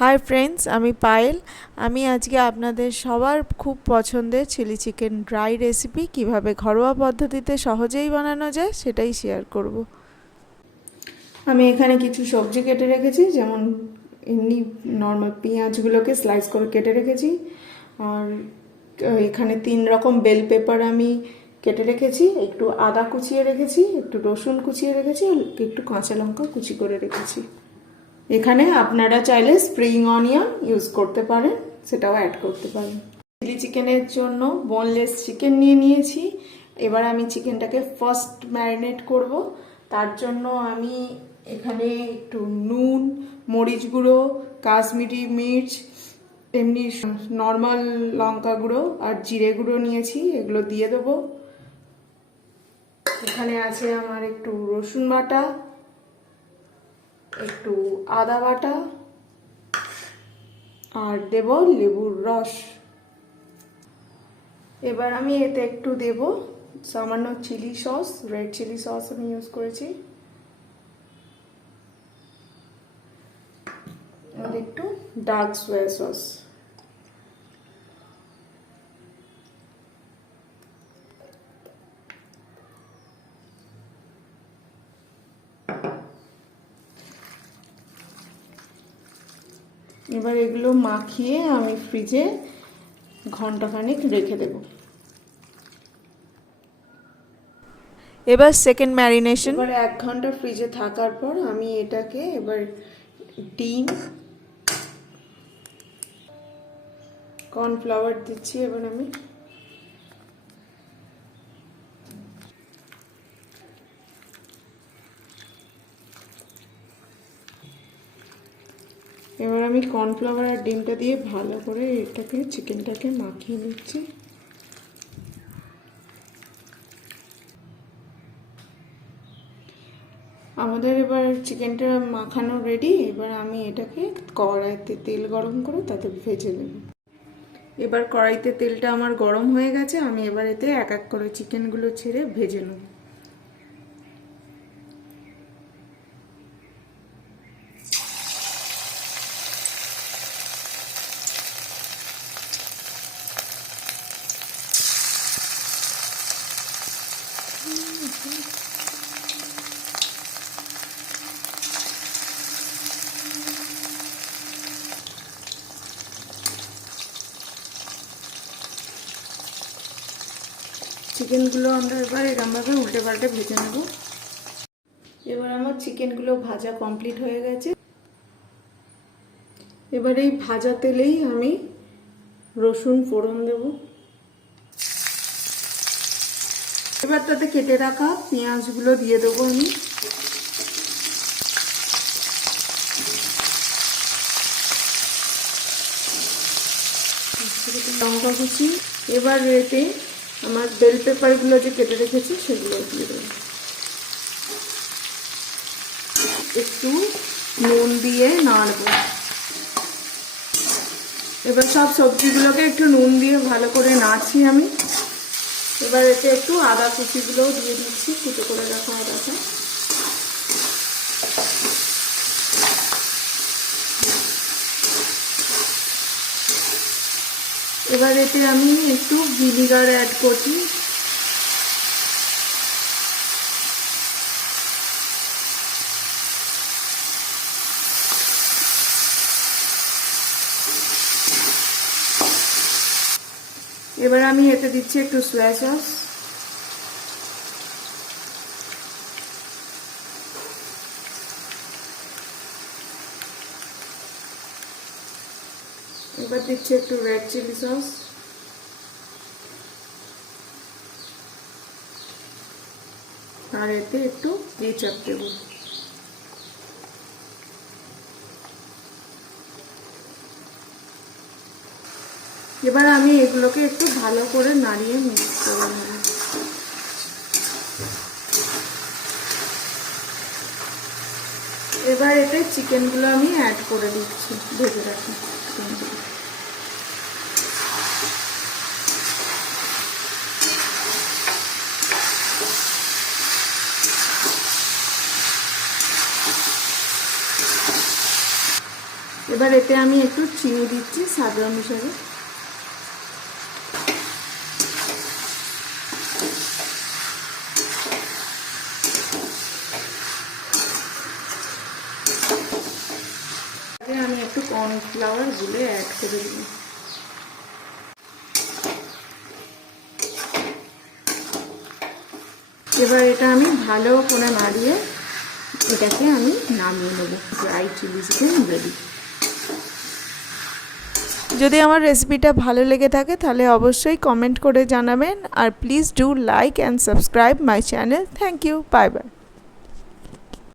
Hi friends আমি পায়েল। আমি আজকে আপনাদের সবার খুব পছন্দের চিলি চিকেন ড্রাই রেসিপি কীভাবে ঘরোয়া পদ্ধতিতে সহজেই বানানো যায় সেটাই শেয়ার করব। আমি এখানে কিছু সবজি কেটে রেখেছি, যেমন এমনি নর্মাল পেঁয়াজগুলোকে স্লাইস করে কেটে রেখেছি। আর এখানে তিন রকম বেল পেপার আমি কেটে রেখেছি, একটু আদা কুচিয়ে রেখেছি, একটু রসুন কুচিয়ে রেখেছি একটু কাঁচা লঙ্কা কুচি করে রেখেছি। এখানে আপনারা চাইলে স্প্রিং অনিয়ন ইউজ করতে পারেন, সেটাও অ্যাড করতে পারেন। চিলি চিকেনের জন্য বোনলেস চিকেন নিয়ে নিয়েছি। এবার আমি চিকেনটাকে ফার্স্ট ম্যারিনেট করব। তার জন্য আমি এখানে একটু নুন, মরিচ গুঁড়ো, কাশ্মীরি মির্চ, এমনি নর্মাল লঙ্কা গুঁড়ো আর জিরে গুঁড়ো নিয়েছি, এগুলো দিয়ে দেবো। এখানে আছে আমার একটু রসুন বাটা। একটু আদা বাটা আর দেব লেবুর রস। এবার আমি এতে একটু দেব সামান্য chili sauce, red chili sauce আমি ইউজ করেছি। আর একটু ডার্ক সোয়া সস। এবার এগুলো মাখিয়ে আমি ফ্রিজে ঘন্টাখানেক রেখে দেব। এবার সেকেন্ড ম্যারিনেশন এবার এক ঘণ্টা ফ্রিজে থাকার পর আমি এটাকে এবার ডিম কর্নফ্লাওয়ার দিচ্ছি। এবার আমি এবার আমি কর্নফ্লাওয়ার আর ডিমটা দিয়ে ভালো করে এটাকে, চিকেনটাকে মাখিয়ে নিচ্ছি। আমাদের এবার চিকেনটা মাখানো রেডি এবার আমি এটাকে কড়াইতে তেল গরম করে তাতে ভেজে নেব। এবার কড়াইতে তেলটা আমার গরম হয়ে গেছে, আমি এবার এতে এক এক করে চিকেনগুলো ছেড়ে ভেজে নেব। চিকেনগুলো আমরা এবার এরমভাবে উল্টে পাল্টে ভেজে নেব। এবার আমার চিকেনগুলো ভাজা কমপ্লিট হয়ে গেছে। এবার এই ভাজা তেলেই আমি রসুন ফোড়ন দেব। এবার তাতে কেটে রাখা পেঁয়াজগুলো দিয়ে দেবো আমি। লঙ্কা কুচি। এবার এতে আমার বেল পেপারগুলো যে কেটে রেখেছি সেগুলো দিয়ে দেবো। একটু নুন দিয়ে নাড়ব। এবার সব সবজিগুলোকে একটু নুন দিয়ে ভালো করে নাড়ছি আমি। এবার এতে একটু আদা কুচিগুলোও দিয়ে দিচ্ছি, কুচো করে রাখা আদাটা। এবার এতে আমি একটু ভিনিগার অ্যাড করছি। এবার আমি এতে দিচ্ছি একটু সোয়া সস এবার দিচ্ছি একটু রেড চিলি সস আর এতে একটু কেচাপ দেব। এবার আমি এগুলোকে একটু ভালো করে নাড়িয়ে মিক্স করে নেব। এবার এতে চিকেনগুলো আমি অ্যাড করে দিচ্ছি, ভেজে রাখি। এবার এতে আমি একটু চিনি দিচ্ছি সাদা অনুসারে আমি একটু কর্নফ্লাওয়ার গুলে অ্যাড করে দিই এবার এটা আমি ভালো করে নাড়িয়ে এটাকে আমি নামিয়ে নেব ড্রাই চিলি চিকেন রেডি যদি আমার রেসিপিটা ভালো লেগে থাকে, তাহলে অবশ্যই কমেন্ট করে জানাবেন। আর please do like and subscribe my channel thank you bye bye